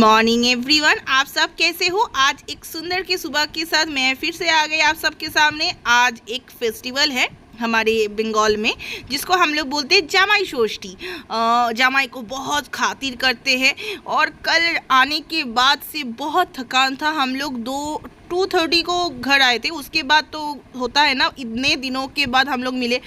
Morning everyone, आप सब कैसे हो। आज एक सुंदर की सुबह के साथ मैं फिर से आ गई आप सबके सामने। आज एक फेस्टिवल है हमारे बंगाल में जिसको हम लोग बोलते हैं जामाई षष्ठी। जामाई को बहुत खातिर करते हैं और कल आने के बाद से बहुत थकान था। हम लोग 2:30 को घर आए थे। उसके बाद तो होता है ना, इतने दिनों के बाद हम लोग मिले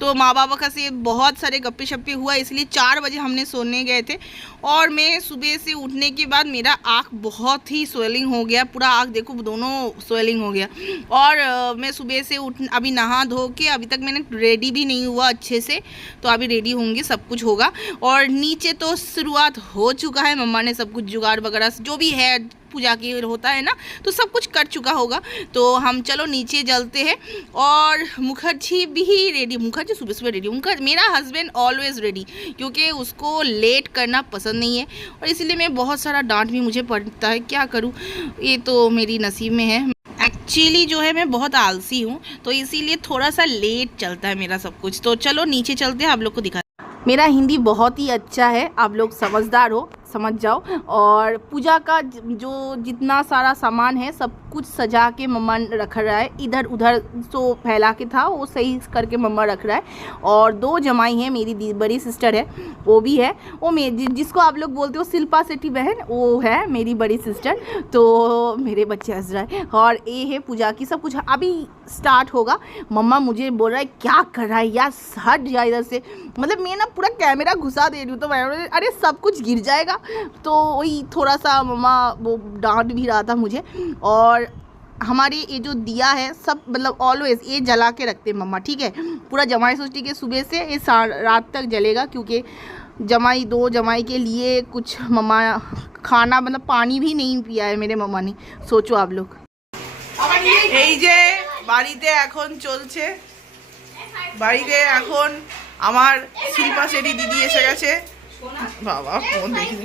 तो माँ बाबा का से बहुत सारे गप्पे शप्पे हुआ, इसलिए 4 बजे हमने सोने गए थे। और मैं सुबह से उठने के बाद मेरा आँख बहुत ही स्वेलिंग हो गया, पूरा आँख देखो दोनों स्वेलिंग हो गया। और मैं सुबह से अभी नहा धो के अभी तक मैंने रेडी भी नहीं हुआ अच्छे से, तो अभी रेडी होंगे, सब कुछ होगा। और नीचे तो शुरुआत हो चुका है, मम्मा ने सब कुछ जुगाड़ वगैरह जो भी है पूजा की होता है ना, तो सब कुछ कर चुका होगा। तो हम चलो नीचे चलते हैं। और मुखर्जी भी रेडी, मुखर्जी सुबह सुबह रेडी, मेरा हस्बैंड ऑलवेज रेडी, क्योंकि उसको लेट करना पसंद नहीं है और इसीलिए मैं बहुत सारा डांट भी मुझे पड़ता है, क्या करूँ, ये तो मेरी नसीब में है। एक्चुअली जो है मैं बहुत आलसी हूँ, तो इसीलिए थोड़ा सा लेट चलता है मेरा सब कुछ। तो चलो नीचे चलते हैं, आप लोग को दिखा। मेरा हिंदी बहुत ही अच्छा है, आप लोग समझदार हो, समझ जाओ। और पूजा का जो जितना सारा सामान है सब कुछ सजा के मम्मा रख रहा है, इधर उधर तो फैला के था वो सही करके मम्मा रख रहा है। और 2 जमाई हैं, मेरी बड़ी सिस्टर है, वो भी है, वो जिसको आप लोग बोलते हो शिल्पा शेट्टी बहन, वो है मेरी बड़ी सिस्टर। तो मेरे बच्चे हंस रहा है। और ये है पूजा की सब कुछ अभी स्टार्ट होगा। मम्मा मुझे बोल रहा है क्या कर रहा है यार, हट जा इधर से, मतलब मैं ना पूरा कैमरा घुसा दे रही हूँ, तो मैं अरे सब कुछ गिर जाएगा। तो वही थोड़ा सा मम्मा वो डांट भी रहा था मुझे। और हमारे ये जो दिया है सब मतलब ऑलवेज ये जला के रखते हैं मम्मा, ठीक है। पूरा जमाई षष्ठी के सुबह से ये रात तक जलेगा, क्योंकि जमाई 2 जमाई के लिए कुछ मम्मा खाना मतलब पानी भी नहीं पिया है मेरे मम्मा ने, सोचो आप लोग। এই যে বাড়িতে এখন চলছে, বাড়িতে এখন আমার শিল্পা শেঠি দিদি এসে গেছে। বাবা ফোন দেখি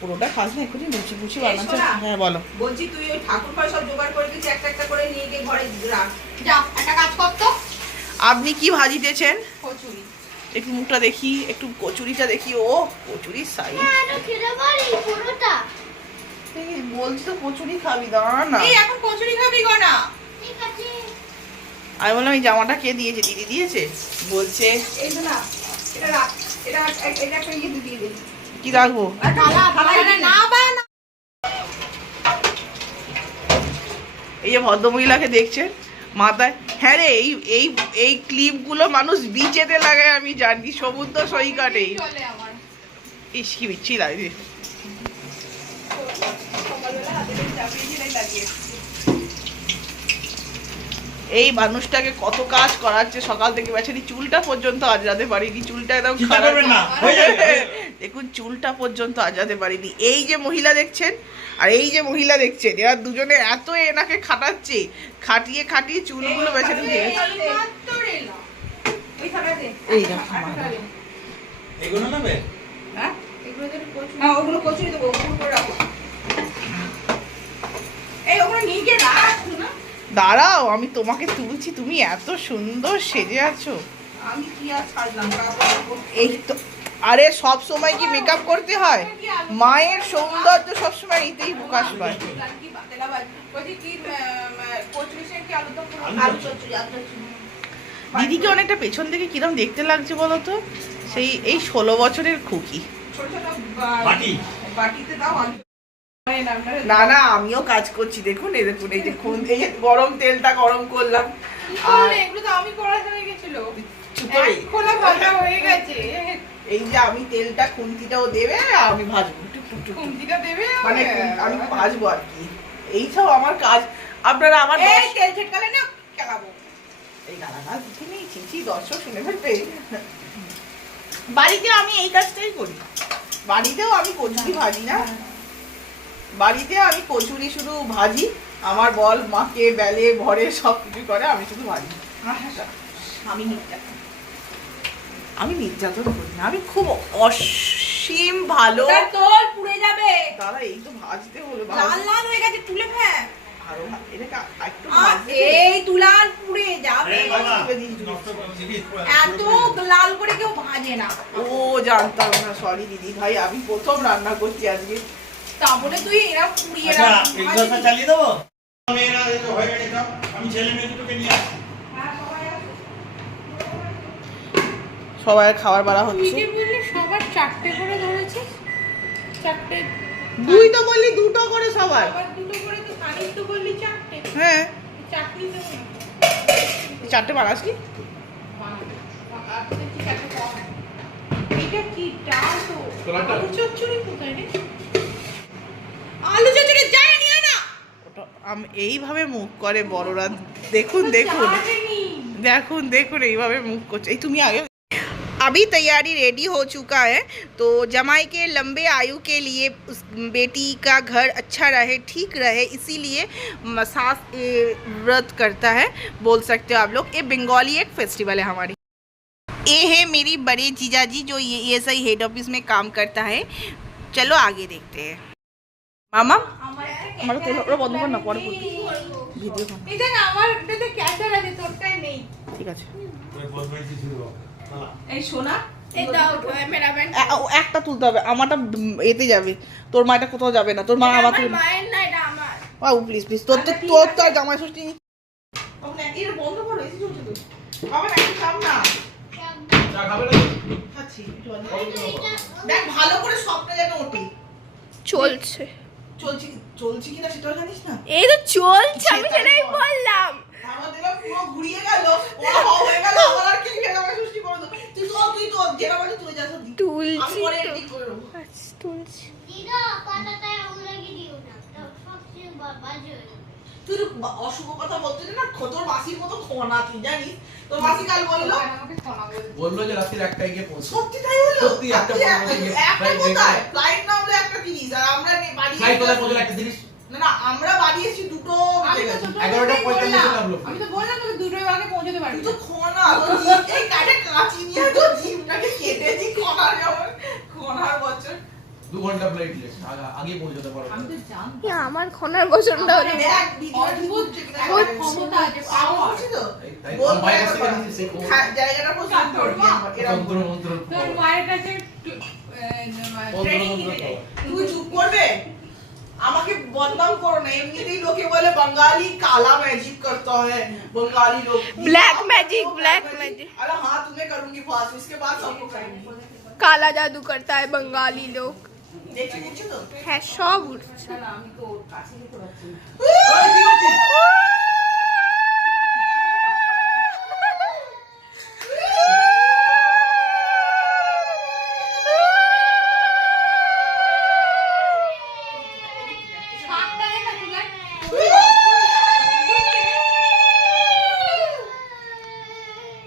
পুরোটা খাস না, একটু লুচি ফুচি বানাচ্ছে। হ্যাঁ বলো। বলছি তুই ওই ঠাকুর ঘর সব জোগাড় করে দিয়েছিস, একটা একটা করে নিয়ে গিয়ে ঘরে রাখ। যা একটা কাজ কর তো। আপনি কি ভাজি দিয়েছেন? কচুরি। একটু মুখটা দেখি, একটু কচুরিটা দেখি। ও কচুরি সাইজ পুরোটা বলছি তো কচুরি খাবি, দাঁড়া না এই এখন কচুরি খাবি গো না, ঠিক আছে। আমি বললাম এই জামাটা কে দিয়েছে? দিদি দিয়েছে বলছে। এই তো না, এটা রাখ, এটা একটা ইয়ে দিয়ে দে। কি রাখবো? এই যে ভদ্রমহিলাকে দেখছেন মাথায়, হ্যাঁ রে এই ক্লিপগুলো মানুষ বিচেতে লাগায়, আমি জানি, সমুদ্র সৈকতে। ইস কি বিচ্ছি লাগে। এই মানুষটাকে কত কাজ করাচ্ছে সকাল থেকে, বেচারি চুলটা পর্যন্ত আজরাতে পারিনি, চুলটা একদম খারাপ। দেখুন চুলটা পর্যন্ত আজরাতে পারিনি। এই যে মহিলা দেখছেন আর এই যে মহিলা দেখছেন, এরা দুজনে এত এনাকে খাটাচ্ছে, খাটিয়ে খাটিয়ে চুলগুলো বেচারি দিয়ে গেছে। দাঁড়াও আমি তোমাকে তুলছি, তুমি এত সুন্দর সেজে আছো। আমি কি আর ছাড়লাম, এই তো। আরে সব সময় কি মেকআপ করতে হয়? মায়ের সৌন্দর্য সব সময় এতেই প্রকাশ পায়। দিদিকে অনেকটা পেছন থেকে কিরম দেখতে লাগছে বলো তো, সেই এই 16 বছরের খুকি। না না আমিও কাজ করছি, দেখুন এই দেখুন, এই যে এই যে গরম তেলটা গরম করলাম। এই যে আমি তেলটা, খুন্তিটাও দেবে, আমি ভাজবো, মানে আমি ভাজবো আর কি, এই সব আমার কাজ। আপনারা আমার তেল ছেটকালে না কেলাবো, এই গালাগাল কিছু নেই, চিচি দর্শক শুনে ফেলবে। বাড়িতে আমি এই কাজটাই করি, বাড়িতেও আমি কচুরি ভাজি না, বাড়িতে আমি কচুরি শুধু ভাজি, আমার বল মাকে বেলে ভরে সব কিছু করে, আমি শুধু ভাজি। আমি নির্যাতন করি না, আমি খুব অসীম ভালো। তোর পুড়ে যাবে দাদা, এই তো ভাজতে হলো, লাল লাল হয়ে গেছে, তুলে ফেল। আরো এটা একটু এই তুলার পুড়ে যাবে, এত লাল করে কেউ ভাজে না। ও জানতাম না, সরি দিদি ভাই, আমি প্রথম রান্না করছি আজকে। তা বলে তুই এরা পুড়িয়ে আচ্ছা এই দশটা চালিয়ে দেবো মেয়েরা হয়ে গেছে সব আমি ছেলে মেয়ে দুটোকে নিয়ে আসি সবাই খাবার বাড়া হচ্ছে সবার 4টে করে ধরেছে 4টে দুই তো বললি দুটো করে সবার আবার দুটো করে তো কানির তো বললি 4টে হ্যাঁ চাকরি তো 4টে বানাসনি এটা কি ডাল তো আলু চচ্চড়ি কোথায় রে আলু চচ্চড়ি যায় নিয়ে না ওটা এইভাবে মুখ করে বড়রা দেখুন দেখুন দেখুন দেখুন এইভাবে মুখ করছে এই তুমি आगे अभी तैयारी रेडी हो चुका है तो जमाई के लंबे आयु के लिए उस बेटी का घर अच्छा रहे ठीक रहे इसीलिए सास व्रत करता है बोल सकते हो आप लोग ये बंगाली एक फेस्टिवल है हमारी ये है मेरी बड़े जीजा जी जो ये सही हेड ऑफिस में काम करता है चलो आगे देखते हैं मामा हमारा तो ওরা বন্ধ কর না পরে ভিডিও কর এটা না আমার এটাতে ক্যাচার আছে তোরটাই নেই ঠিক আছে এই সোনা এই দাও ক্যামেরাম্যান একটা তুলতে হবে আমারটা এতে যাবে তোর মাটা কোথাও যাবে না তোর মা আমার তুল মায়ের না এটা আমার বাবু প্লিজ প্লিজ তোর তো জামাই ষষ্ঠী এর বন্ধ করো এসে চলছে তো বাবা একটু কাম না খাচ্ছি দেখ ভালো করে সবটা যেন ওঠে চলছে চলছে চলছে কিনা সেটাও জানিস না এই তো চলছে আমি সেটাই বললাম আমাদের পুরো ঘুরিয়ে গেল ওরা হয়ে গেল আমার আর কি জামাই ষষ্ঠী করে দাও তুই তো যেটা বলি তুলে যা সব তুলছি পরে এডিট করে দেবো আচ্ছা তুলছি দিদা পাতাটায় আঙুল লাগিয়ে দিও না সবচেয়ে বাজে তুই অশুভ কথা বলছিস না তোর মাসির মতো খোনা তুই জানিস তোর মাসি কাল বললো বললো যে রাত্রি 1টায় গিয়ে পৌঁছে সত্যি তাই হলো সত্যি একটা ফ্লাইট নামলে একটা জিনিস আর আমরা বাড়ি ফ্লাইট কোথায় পৌঁছলো একটা জিনিস না আমরা বাড়ি এসেছি দুটো 11:45 নামলো আমি তো বললাম তোকে দুটোর আগে পৌঁছাতে পারবি তুই তো খোনা তোর এই কাটে কাঁচি নিয়ে তো জিমটাকে কেটে দি খোনার যেমন খোনার বছর 2 ঘন্টা ফ্লাইট লেট আগে পৌঁছাতে পারবো আমি তো জানি আমার খনার বচনটা হলো দেখ ভিডিও ক্ষমতা আছে পাওয়া তো তাই বল বাইরে থেকে নিয়ে হ্যাঁ জায়গাটা পছন্দ করি এরকম মন্ত্র মন্ত্র তোর মায়ের কাছে ট্রেনিং নিতে যাই তুই চুপ করবে আমাকে বদনাম করো না এমনিতেই লোকে বলে बंगाली काला मैजिक करता है बंगाली लोग ब्लैक मैजिक अरे हाँ तुम्हें करूंगी फास्ट उसके बाद सबको करेंगे काला जादू करता है बंगाली लोग দেখছো তো হ্যাঁ সব উঠছে আমি তো ওর কাছে নিতে পারছি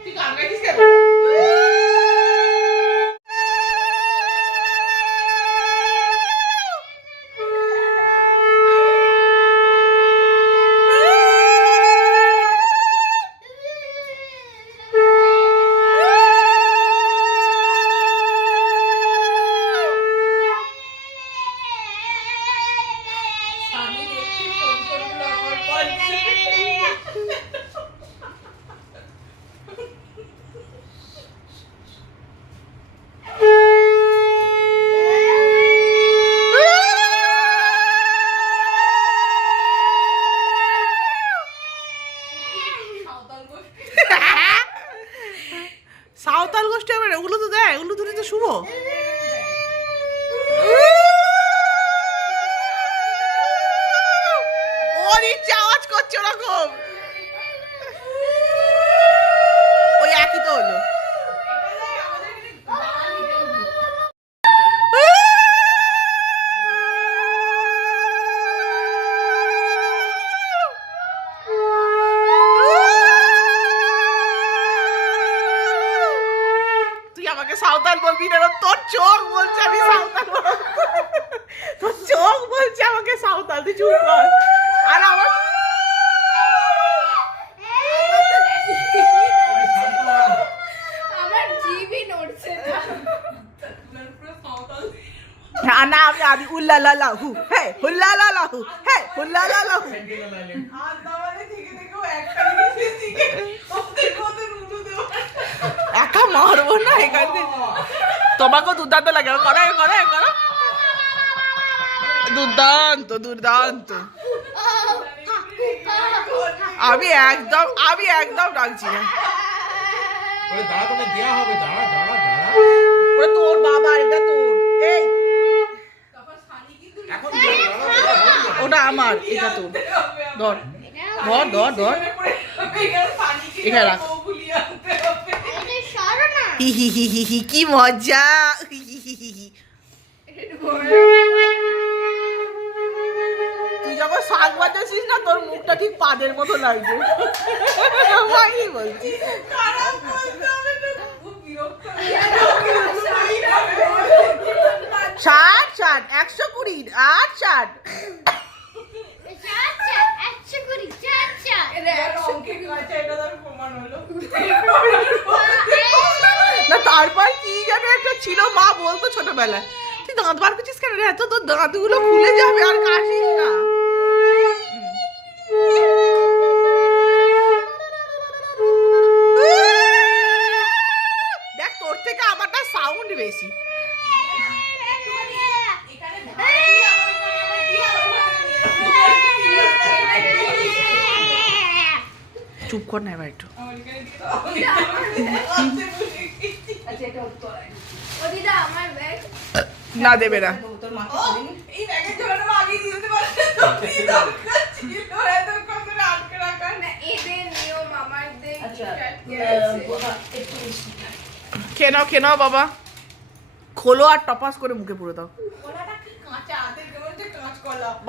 তুই কামড়াইছিস কেন আমি দেখছি ফোন করলো আমার বলছে সাঁওতাল গোষ্ঠী আবার ওগুলো তো দেয় ওগুলো ধরে তো শুভ ওর ইচ্ছে আওয়াজ করছে ওরকম ওই একই তো হলো তুই আমাকে সাঁওতাল বলবি না তোর চোখ বলছে আমি সাঁওতাল বলবো তোর চোখ বলছে আমাকে সাঁওতাল তুই চুপ কর আর আমার আমার জিভই নড়ছে না না আমি আদি উল্লা লা লাহু হে হুল্লা লা লাহু হে হুল্লা লা লাহু আর দাওয়ালে থেকে দেখো একটা জিনিস শিখে ওদের মধ্যে উল্লু দেব একা মারবো না এখানে তোমাকে দুধাতে লাগে করো করো করো দুর্দান্ত দুর্দান্ত। আমি একদম ডাকছি না। ওরে দাঁড়া, তোকে দেয়া হবে, দাঁড়া দাঁড়া দাঁড়া। ওরে তোর বাবা, এটা তোর। এই এখন দাঁড়া, ওটা আমার, এটা তোর। ধর ধর ধর ধর, এখানে রাখ। আরে সরো না। হি হি হি হি হি, কি মজা। হি হি হি হি হি। তুই যখন শাক বাজাচ্ছিস না, তোর মুখটা ঠিক পাদের মতো লাগছে। মাইনি বলছি। ষাট ষাট 120 আর 60। আচ্ছা 120 আচ্ছা। না তারপর কি যেন একটা ছিল, মা বলতো ছোটবেলায়, তুই দাঁত বার করছিস কেন রে, এত তোর দাঁতগুলো ফুলে যাবে, আর কাশিস না। দেখ তোর থেকে আমারটা সাউন্ড বেশি। চুপ কর না এবার একটু। ও দিদা আমার ব্যাগ না দেবে না। এদের নিয়ম আমাদের খেয়ে নাও বাবা, খোলো আর টপাস করে মুখে পুরো দাও।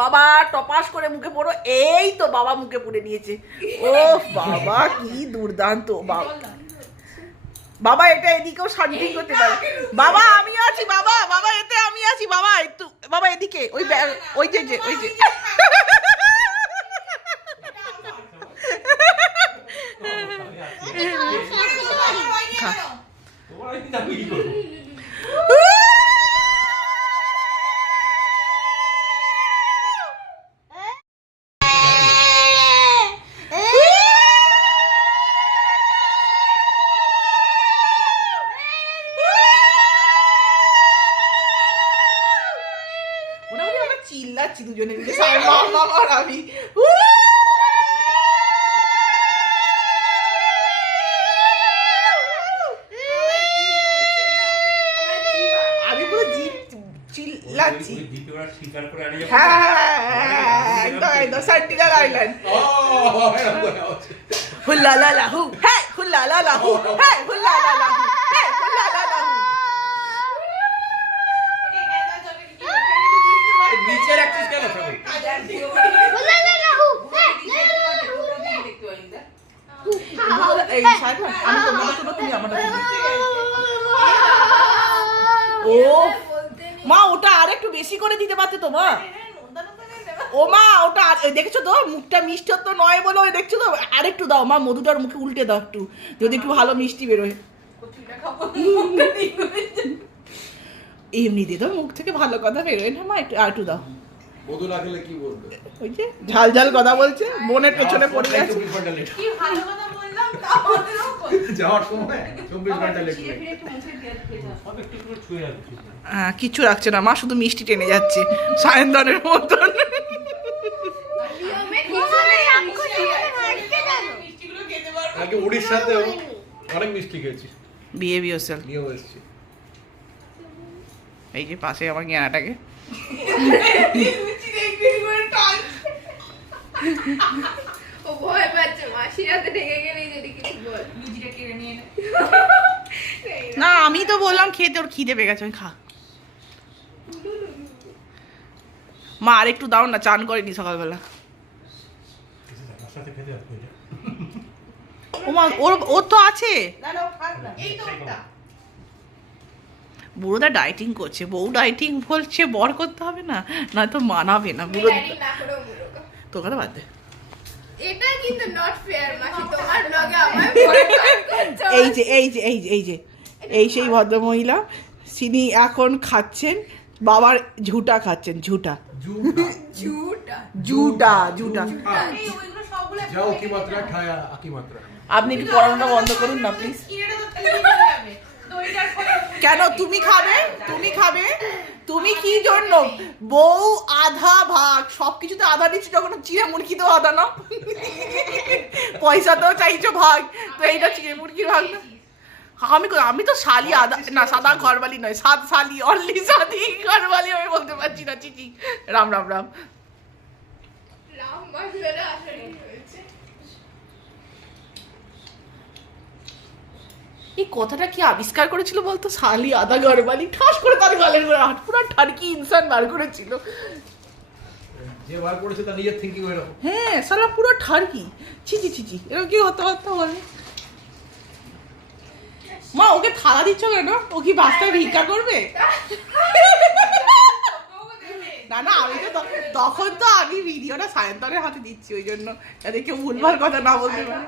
বাবা টপাস করে মুখে পড়ো। এই তো বাবা মুখে পুড়ে নিয়েছে। ও বাবা কি দুর্দান্ত। বাবা এটা এদিকেও শান্তি করতে পারে। বাবা আমি আছি, বাবা বাবা এতে আমি আছি, বাবা একটু বাবা এদিকে, ওই ওই যে ওই যে মোটামুটি আমরা চিল্লাচ্ছি দুজনে মিলে, মামা আর আমি। আমি পুরো চিল্লাচ্ছি। হ্যাঁ একদম একদম সেন্টিনাল আইল্যান্ড। হুল্লা লা লাহু, হ্যাঁ হুল্লা লা লাহু, হ্যাঁ হুল্লা লা লাহু, হ্যাঁ হুল্লা লা লাহু। নিচে রাখছিস কেন সবাই? এই সাইমন, আমি তোমাকে শুনো, তুমি আমারটা শুনো। ও মা, ওটা আরেকটু বেশি করে দিতে পারতে তো মা। ও মা ওটা দেখেছো তো, মুখটা মিষ্টি তো নয় বলে, ওই দেখছো তো, আরেকটু দাও মা, মধুটার মুখে উল্টে দাও একটু, যদি একটু ভালো মিষ্টি বেরোয়। এমনিতে তো মুখ থেকে ভালো কথা বেরোয় না মা, একটু আর একটু দাও। মধু না খেলে কি বলবে? ওই যে ঝাল ঝাল কথা বলছে, বোনের পেছনে পড়ে গেছে। যাওয়ার সময় 24 ঘন্টা লেট। কিচ্ছু রাখছে না মা, শুধু মিষ্টি টেনে যাচ্ছে সায়নদানের মতন। আগে উড়িষ্যাতে অনেক মিষ্টি খেয়েছি, বিহেভ ইয়োরসেলফ। নিয়েও এসেছি। এই যে পাশে আমার জ্ঞানাটাকে ও ভয় পাচ্ছে, মাসির হাতে ঢেকে গেলেই যদি কিছু বল। না আমি তো বললাম খেতে, ওর খিদে পেয়ে গেছে, আমি খা। মা আর একটু দাও না, চান করেনি সকালবেলা। ও মা ওর তো আছে। বুড়োদা ডাইটিং করছে, বউ ডাইটিং বলছে, বর করতে হবে না, নয়তো মানাবে না বুড়ো। Dieting না করেও মুরগা। তোর কথা বাদ দে। এটা কিন্তু নট ফেয়ার মাসি, তোমার ব্লগে আমায় ভয় করছো। এই সেই ভদ্র মহিলা, তিনি এখন খাচ্ছেন বাবার ঝুটা খাচ্ছেন, ঝুটা ঝুটা ঝুটা ঝুটা। যাও কি মাত্রা খায়া কি মাত্রা। আপনি একটু পড়ানোটা বন্ধ করুন না প্লিজ। কেন তুমি খাবে, তুমি খাবে, তুমি তুমি কি জন্য বউ আধা ভাগ সবকিছুতে আধা নিচ্ছ, যখন চিড়ে মুরগিতেও আধা নাও, পয়সাতেও চাইছো ভাগ, তো এইটা চিড়ে মুরগির ভাগ না। আমি তো শালি আদা না, সাদা ঘরবালি নয়, সাদ শালি, অনলি সাদি ঘরবালি আমি বলতে পারছি না। চিচি রাম রাম রাম। রাম বাংলারা আসলে হয়েছে। এই কথাটা কি আবিষ্কার করেছিল বলতো? শালি আদা ঘরবালি, ঠাস করে তার গালের করে হাত পুরো ঠারকি ইনসান বার করেছিল। যে বার করেছে তার নিজের থিঙ্কিং এরকম। হ্যাঁ সালা পুরো ঠারকি। ছিচি ছিচি, এরকম কি হতে হতে বলে? মা ওকে থালা দিচ্ছ কেন? ও কি বাচ্চা ভিক্ষা করবে? না না, আমি তো তখন তো আমি ভিডিওটা সায়ন্তনের হাতে দিচ্ছি, ওই জন্য যাতে কেউ ভুলভাল কথা না বলতে পারে।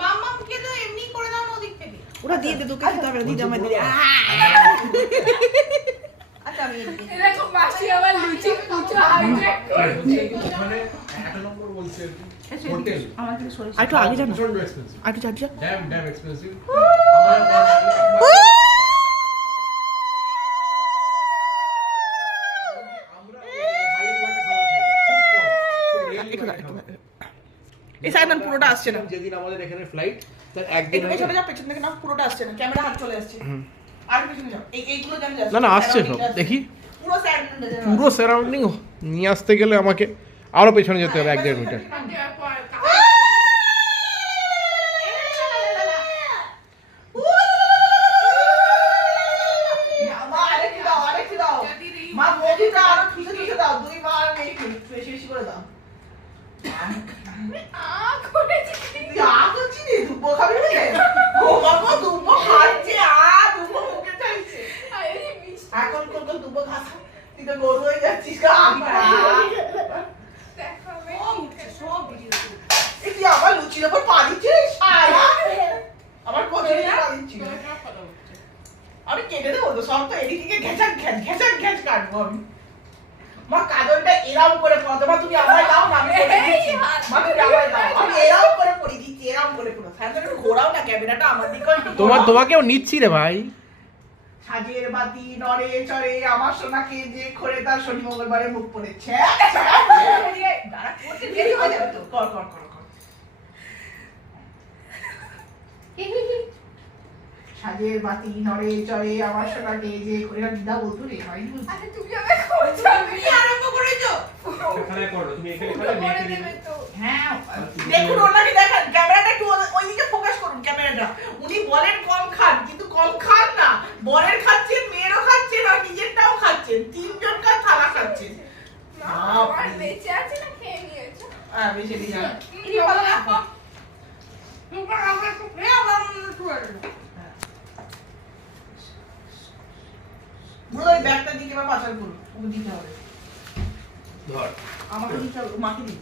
মাম্মাকে তো এমনি করে দাও না ওদিক থেকে। ওরা দিয়ে দে, তোকে খেতে হবে না, দিদি আমার দিদি। আচ্ছা আমি এরকম মাসি আবার লুচি কুচো হাইড্রেট করে। ওখানে এক নম্বর বলছে হোটেল আর একটু আগে যান, প্রচন্ড এক্সপেন্সিভ, আর একটু যাচ্ছি। Damn expensive. এই সাইডন পুরোটা আসছে না। যেদিন আমাদের এখানে ফ্লাইট, তার একদিন একটু পেছনে যাও, পেছন থেকে না, পুরোটা আসছে না, ক্যামেরা হাত চলে আসছে। আর পেছনে যাও, এইগুলো জানি যাচ্ছে না না আসছে সব, দেখি পুরো সাইডন পুরো সারাউন্ডিং নিয়ে আসতে গেলে আমাকে আরো পেছনে যেতে হবে 1-1.5 মিটার। মা মোদিটা আরো ঠুসে ঠুসে দাও, দুই মা আর মেয়ে বেশি বেশি করে দাও। তুই আ করছিস রে, দুব্বো খাবি রে? ও বাবা দুব্বো খাচ্ছে, দুব্বো মুখে চাইছে। এখন কত দুব্বো খাচ্ছ, তুই তো গরু হয়ে যাচ্ছিস। তুই আবার লুচির ওপর পা দিচ্ছিস, শালা। আবার কচুরি পা দিচ্ছিস। আমি কেটে দেবো তো, সব তো এদিকে ঘেঁচাক ঘ্যাঁচ কাটবো আমি। মা কাজলটা এরাম করে পড়ো, মা তুমি আমায় দাও না, আমি করে দিচ্ছি। মা তুমি আমায় দাও, আমি এরাম করে পড়ি দিচ্ছি, এরাম করে পড়ো। সায়ন্তন একটু ঘোরাও না ক্যামেরাটা আমার দিকে। তোমাকেও নিচ্ছি রে ভাই। সাজের বাতি নড়ে চড়ে, আমার সোনাকে যে করে তার শনি মঙ্গলবারে মুখ পড়েছে। দাঁড়া, করতে দেরি হয়ে যাবে তো। কর কর কর কর। সাজের বাতি নড়ে চড়ে, আমার সোনাকে যে করে, দিদা বলতো রে, হয়নি বলতো। আরে তুমি আমাকে খোঁজো, তুমি আরম্ভ করেছো। এখানে করো, তুমি এখানে করে মেয়েকে দিবে। হ্যাঁ দেখুন, ওনাকে দেখেন, ক্যামেরাটা একটু ওইদিকে ফোকাস করুন ক্যামেরাটা। উনি বলেন কম খান, কিন্তু কম খান না, বরের খাচ্ছেন, মেয়েরও খাচ্ছেন, আর নিজেরটাও খাচ্ছেন, তিনজনকার থালা খাচ্ছেন। আমার বেঁচে আছে না খেয়ে নিয়েছো? হ্যাঁ বেশি দিন না। পুরো ওই ব্যাগটা দিকে বা পাচার করুন, ওকে দিতে হবে। ধর আমাকে দিতে হবে, মাকে দিন।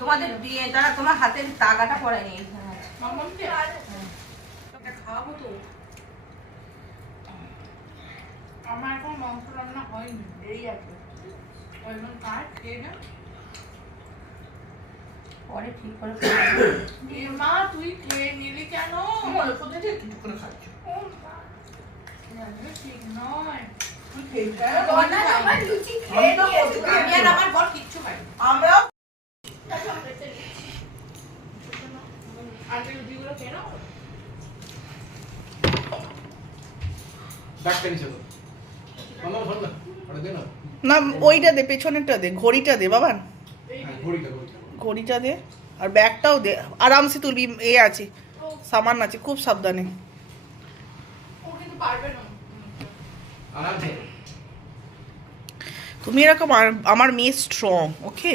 তোমাদের দিয়ে দাঁড়া, তোমার হাতের তাগাটা পড়ায়নি। খাওয়াবো তো। আমার এখন মাংস রান্না হয়নি, দেরি আছে। ওই জন্য কাজ খেয়ে না, পরে ঠিক করে মা তুই খেয়ে নিলি কেন? কোথায় থেকে কিছু করে খাচ্ছ? ঠিক নয়, তুই খেয়ে বনা আমার লুচি খেয়ে নিয়েছো। আমি আর আমার বর কিচ্ছু খাইনি। আমরা আগে লুচিগুলো খেয়ে নাও। ব্যাগটা নিচে দাও। ধর না, আরে দে না। না ওইটা দে, পেছনেরটা দে, ঘড়িটা দে বাবা, হ্যাঁ, ঘড়িটা। ঘড়িটা দে, আর ব্যাগটাও দে। আরামসে তুলবি, এ আছে সামান আছে, খুব সাবধানে। ও কিন্তু পারবে না। আরাম ধর। তুমি এরকম, আমার মেয়ে strong, okay,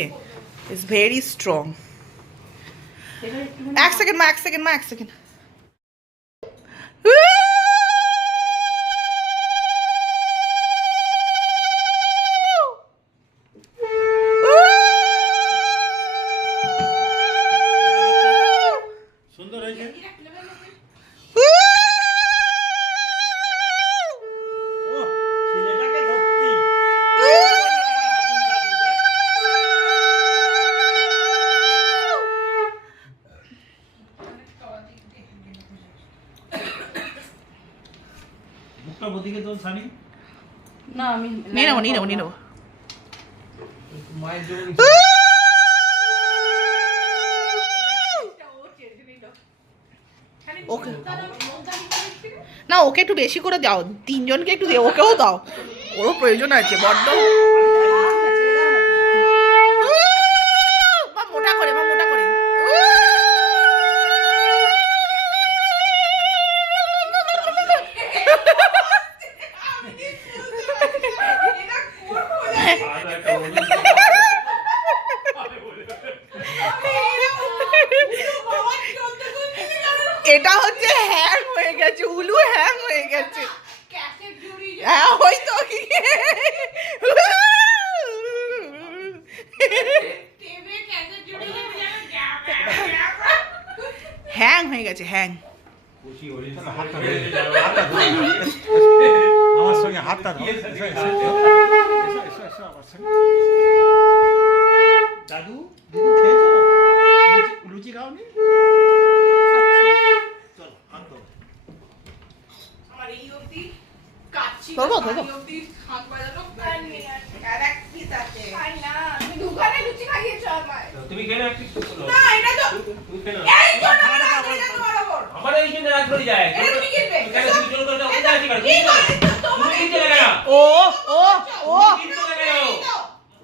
is very strong. এক সেকেন্ড মা, এক সেকেন্ড। সুন্দর হয়েছে। ও ছেলেটাকে ধরতি। সানি না আমি নিয়ে নেবো মায়ের জন্য ওকে না, ওকে একটু বেশি করে দাও, তিনজনকে একটু দিও, ওকেও দাও, ওরও প্রয়োজন আছে বড্ড। মা মোটা করে এটা হচ্ছে হ্যাং হয়ে গেছে, উলু হ্যাং হয়ে গেছে। হ্যাঁ হয়তো হ্যাং হয়ে গেছে, হ্যাং। হাতটা আমার সঙ্গে হাতটা দাদু দিদি খেয়েছো লুচি খাওনি চলো হাত দাও আমার এই অবধি কাচ্চি ধরবো? অবধি হাত বাজানো আর নেই, আর নেই। আর এক পিস আছে খাই না, তুমি দোকানে লুচি খাইয়েছো আমায়। তুমি কেন একটু না এটা তো তুমি কেন এই জন্য না এটা তো বরাবর আমার এই জন্য রাত ধরে যায় এটা তুমি কিনবে কেন তুমি জোর করে দাও এটা কোথায় ঠিক আছে কি করে তুমি কিনতে লাগে না ও কিনতে লাগে না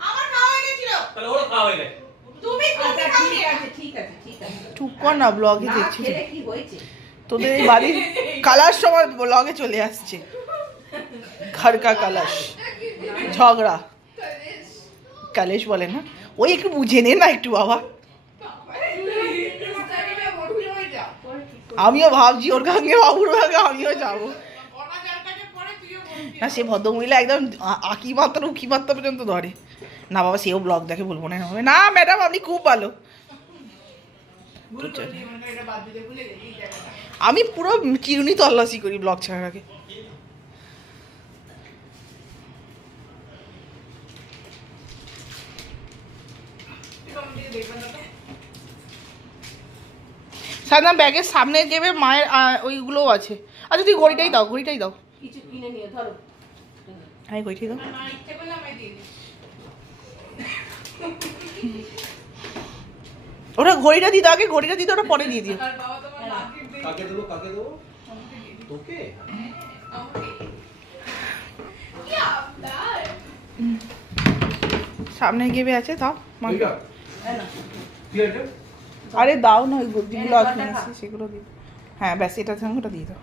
আমার খাওয়া হয়ে গেছিল তাহলে ওরা খাওয়া হয়ে গেছে তুমি কোথায় খাওনি ঠিক আছে চুপ কর না, ব্লগে দেখছি খেলে কি হয়েছে তোদের এই বাড়ির কালার সময় ব্লগে চলে আসছে, ঘর কা কালাশ ঝগড়া কালেশ বলে না, ওই একটু বুঝে নে না একটু বাবা। আমিও ভাবছি ওর সঙ্গে বাবুর সঙ্গে আমিও যাবো না, সে ভদ্রমহিলা একদম আঁকি মাত্রা উকি মাত্রা পর্যন্ত ধরে না বাবা, সেও ব্লগ দেখে বলবো না হবে না ম্যাডাম আপনি খুব ভালো। আমি পুরো চিরুনি তল্লাশি করি ব্লগ ছাড়ার আগে। সাধারণ ব্যাগের সামনে দেবে মায়ের ওইগুলোও আছে। আচ্ছা তুই ঘড়িটাই দাও কিছু কিনে নিয়ে ধরো হ্যাঁ ঘড়িটাই দাও। না ইচ্ছে করলে আমি দিয়ে দিই ওটা ঘড়িটা দিতে আগে, ঘড়িটা দিতে ওটা পরে দিয়ে দিও। আর বাবা তোমার লাকির দিয়ে কাকে দেবো তোকে আমাকে কি আবদার। সামনে গেবে আছে দাও মাকে। কি আছে আরে দাও না, ওই গদ্দিগুলো আছে সেগুলো দিও। হ্যাঁ ব্যাস এটার সঙ্গে ওটা দিয়ে দাও।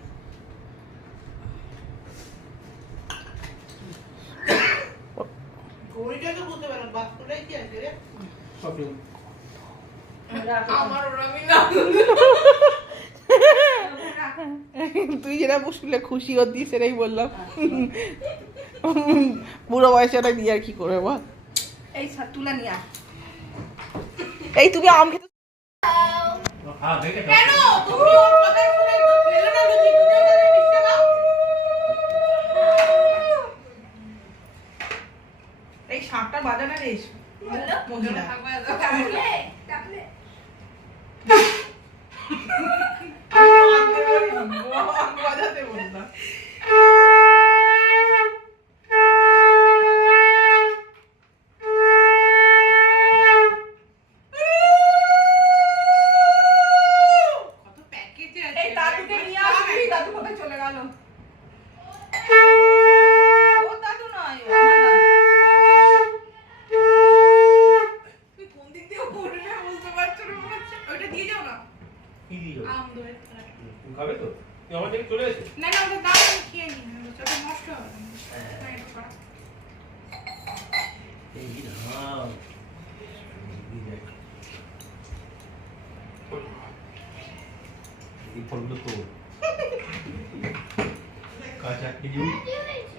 ঘড়িটাকে বুঝতে পারো বাক্সটাই কি আছে রে শপিং আমার ওরমই না তুই যেটা শুনলে খুশি হতি সেটাই বললাম। বুড়ো বয়সে ওটা দিয়ে আর কি করবে বল। এই তুলা নিয়ে এই তুমি আম খেতে হ্যাঁ দেখে কেন তুমি ওর কথা শুনে খেলে না লুচি তুমি ওকে মিষ্টি দাও এই শাকটা বাজানা রে মহিলা ডাকলে বাজাতে বললাম কত প্যাকেজে আছে এই দাদুকে নিয়ে আসবি দাদু কোথায় চলে গেল ও দাদু নয় আমার দাদু তুই কোন দিক দিয়ে উঠবে বুঝতে পারছো না মনে হচ্ছে ওইটা দিয়ে যাও না কি দিও আম দই তুমি খাবে তো তুই আমার থেকে চলে এসে না না ওটা দাও আমি খেয়ে নিই ওটা নষ্ট হবে না এটা করা এই হ্যাঁ এই ফলগুলো তো কাঁচা খেজুর কি হয়েছে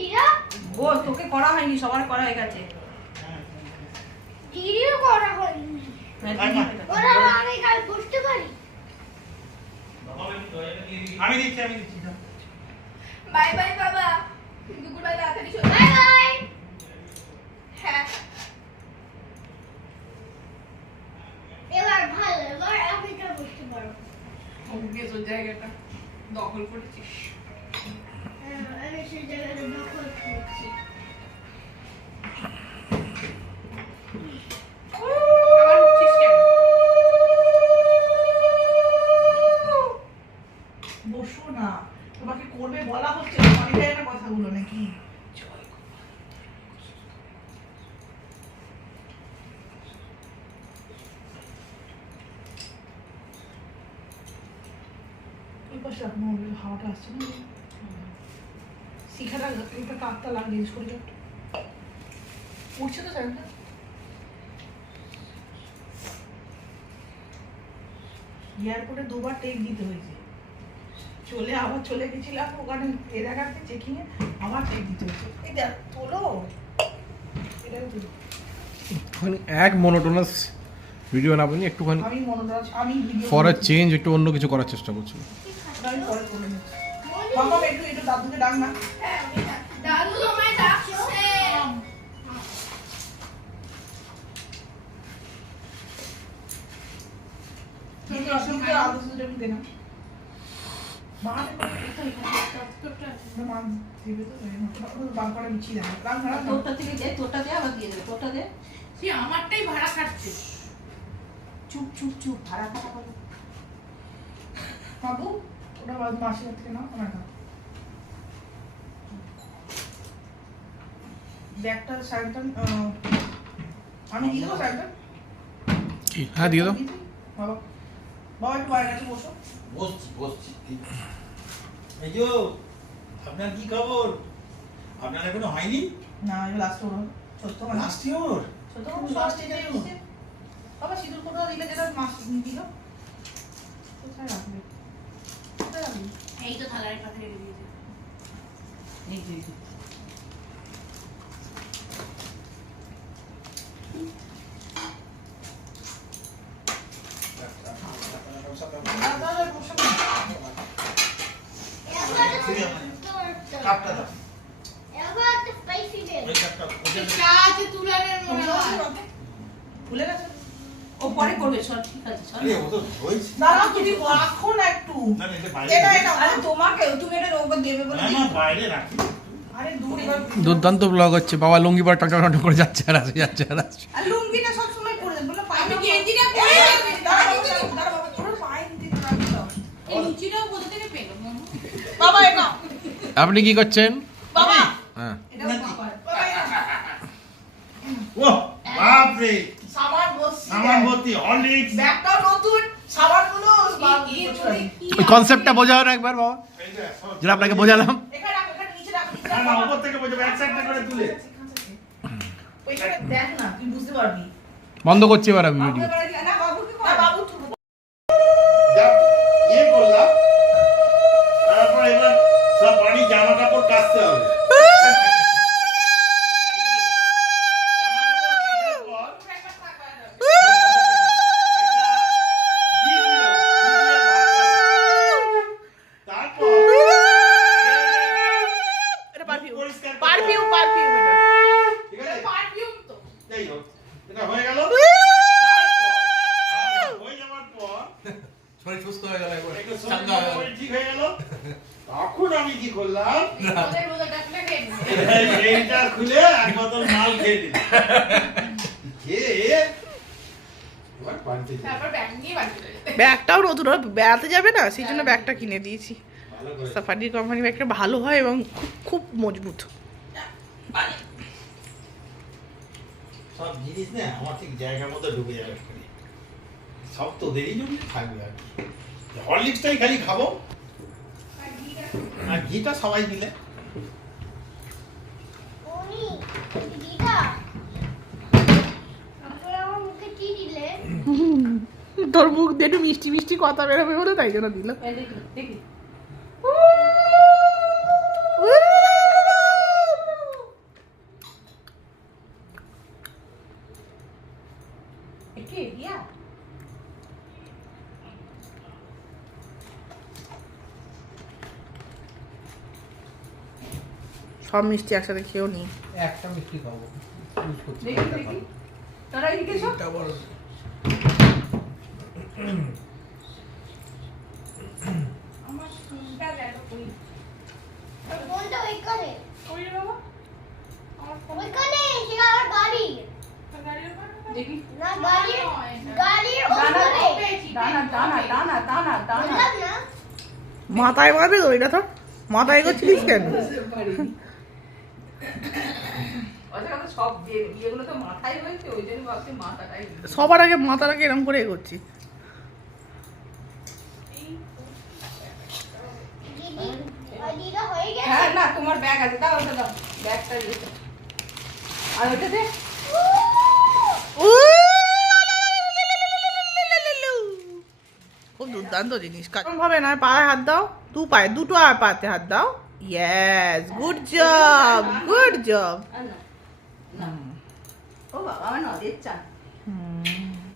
দিদা? ও তোকে করা হয়নি সবার করা হয়ে গেছে দিদিও করা হয়নি। ওরা আমি কাল বসতে পারি? আমি দিচ্ছি বাই বাই বাবা, দুপুরবেলা তাড়াতাড়ি চলে বাই বাই। হ্যাঁ এবার ভালো, এবার আমি কাল বসতে পারবো। অভ্যেস ওর জায়গাটা দখল করেছিস। আমি সেই জায়গাটা দখল করছি। আবার উঠছিস কেন? বসো না, তোমাকে করবে বলা হচ্ছে, মনে যায় না কথাগুলো নাকি? ওই পাশে এখনো হাওয়াটা আসছে না, শিখাটা একটা কাকটা লাগে জিনিস করে একটু উঠছে তো স্যারটা। এয়ারপোর্টে দুবার টেক দিতে হয়েছে, আবার চলে গেছিলাম ওখানে এ দেখাতে চেকিং এ, আবার টেক দিতে হয়েছে। এই দেখ তোলো, এটাও তোলো। একটুখানি এক মনোটোনাস ভিডিও না বানিয়ে একটুখানি আমি মনোরঞ্জ, আমি ভিডিও ফর আ চেঞ্জ একটু অন্য কিছু করার চেষ্টা করছি। আমি পরে করে নিচ্ছি। মামা একটু দাদুকে ডাক না। দাদু তোমায় ডাকছে। তুমি অসুবিধা আলু সুজে দে না। মা মা দিবে তো বাম করে মিছিয়ে দাও। রাম না তোরটা থেকে দে, তোরটা দে, আবার দিয়ে দেবে, তোরটা দে। সে আমারটাই ভাড়া খাচ্ছে। চুপ চুপ চুপ, ভাড়া কথা বলো। বাবু ওটা মাসির থেকে নাও, ওটা নাও। ব্যাগটা সাইডটা আমি দিয়ে দেবো সাইডটা। হ্যাঁ দিয়ে দাও। বাবা বাবা একটু বাইরে কাছে বসো। বসছি এই যে আপনার কি খবর? আপনার এখনো হয়নি? না এবার লাস্ট ওর সত্য মানে লাস্ট ইয়ার সত্য মানে লাস্ট এটাই হচ্ছে। বাবা সিঁদুর কোথাও দিলে যেটা মাস দিল কোথায় রাখবে? কোথায় রাখবে? এই তো থালার পাশে রেখে দিয়েছে। এই যে কাপটা দাও। এবার তো স্পাইসি দে। ওই কাপটা চা আছে তুলারের মনে হয়। ভুলে গেছো? ও পরে করবে, সব ঠিক আছে, সব। আরে ও তো হইছে। দাঁড়াও তুমি রাখো না একটু। না না, এটা বাইরে এটা রাখি। এটা আরে তোমাকে, তুমি এটা ওকে দেবে বলে না না, বাইরে রাখি। আরে দূর এবার দুর্দান্ত ব্লগ হচ্ছে, বাবা লুঙ্গি পরে টাটা করে যাচ্ছে আর আসে, যাচ্ছে আর আসছে। আর লুঙ্গিটা সব সময় পরে দেব বলে আমি গেঞ্জিটা পরে দাঁড়াও বাবা পুরো পায়ে দিতে রাখি দাও। এই লুচিটাও কোথা থেকে পেলো? বাবা এটা আপনি কি করছেন? বাবা হ্যাঁ এটা বাবা এটা ও বাপ রে, সামান বসছে সামান ভর্তি হরলিক্স। ব্যাগটাও নতুন, সাবানগুলো ওই কনসেপ্টটা বোঝাও না একবার বাবা, এইটা সব- যেটা আপনাকে বোঝালাম। এখানে রাখ, এখানে নিচে রাখ, নিচে না রাখ না, বাবা। উপর থেকে বোঝাবো, এক সাইড করে তুলে। ওইখানে দেখ না, তুই বুঝতে পারবি। বন্ধ করছি এবার আমি ভিডিও। না বাবু কি করে? না বাবু তুলো। যা ইয়ে করলাম, তারপর এবার সব বাড়ি জামা কাপড় কাচতে হবে। এটা পারফিউম, পরিষ্কার করতে পারফিউম হবে। পারফিউম এটা। ঠিক আছে? পারফিউম তো। যাই হোক, এটা হয়ে গেল। হয়ে যাওয়ার পর শরীর সুস্থ হয়ে গেল একবার, একটু চাঙ্গা হয়ে গেল। শরীর ঠিক হয়ে গেল। তখন আমি কি করলাম, ওদের রোজাটা খেয়ে নেবে। এইটা খুলে এক বোতল মাল খেয়ে দিলাম। খেয়ে এবার বাড়িতে যাই। তারপর ব্যাগ নিয়ে বাড়ি চলে যেতে। ব্যাগটাও নতুন, ওরা বেড়াতে যাবে না, সেই জন্য ব্যাগটা কিনে দিয়েছি। ভালো করে সাফারি কোম্পানি ব্যাগটা ভালো হয় এবং খুব মজবুত। সব জিনিস না আমার ঠিক জায়গার মধ্যে ঢুকে যাবে। সব তোদেরই জন্য থাকবে আর কি। হরলিক্সটাই খালি খাবো আর ঘিটা সবাই মিলে। ওনি দিদা আপনি আমার মুখে কি দিলে? তোর মুখ দিয়ে একটু মিষ্টি মিষ্টি কথা বেরোবে বলে তাই জন্য দিল। এই দেখি, দেখি। এ কে, রিয়া? সব মিষ্টি একসাথে খেয়েও নি। একটা মিষ্টি খাবো, ইউজ করছি। দেখি, দেখি। তারা এদিকে এসো। এটা বড়। আমার ফোনটা ওইখানে ওই রে বাবা ওইখানে সেটা আমার গাড়ি দেখি না গাড়ির দানা ওপরে দানা দানা দানা দানা দানা বললাম না মাথায় মারবে তো এটা তো মাথায় করছিলিস কেন আচ্ছা সব ইয়েগুলো তো মাথায় হয়েছে ওই জন্য ভাবছি মাথাটাই সবার আগে মাথাটাকে এরকম করে এগোচ্ছি দিদি দিদা হয়ে গেছে হ্যাঁ না তোমার ব্যাগ আছে দাও ওটা দাও ব্যাগটা দিয়েছে আর ওটা দে খুব দুর্দান্ত জিনিস ভাবে না পায়ে হাত দাও পায়ে দুটো আর পাতে হাত দাও yes good job good job আর না না ও বাবা আমার নদের চা হুম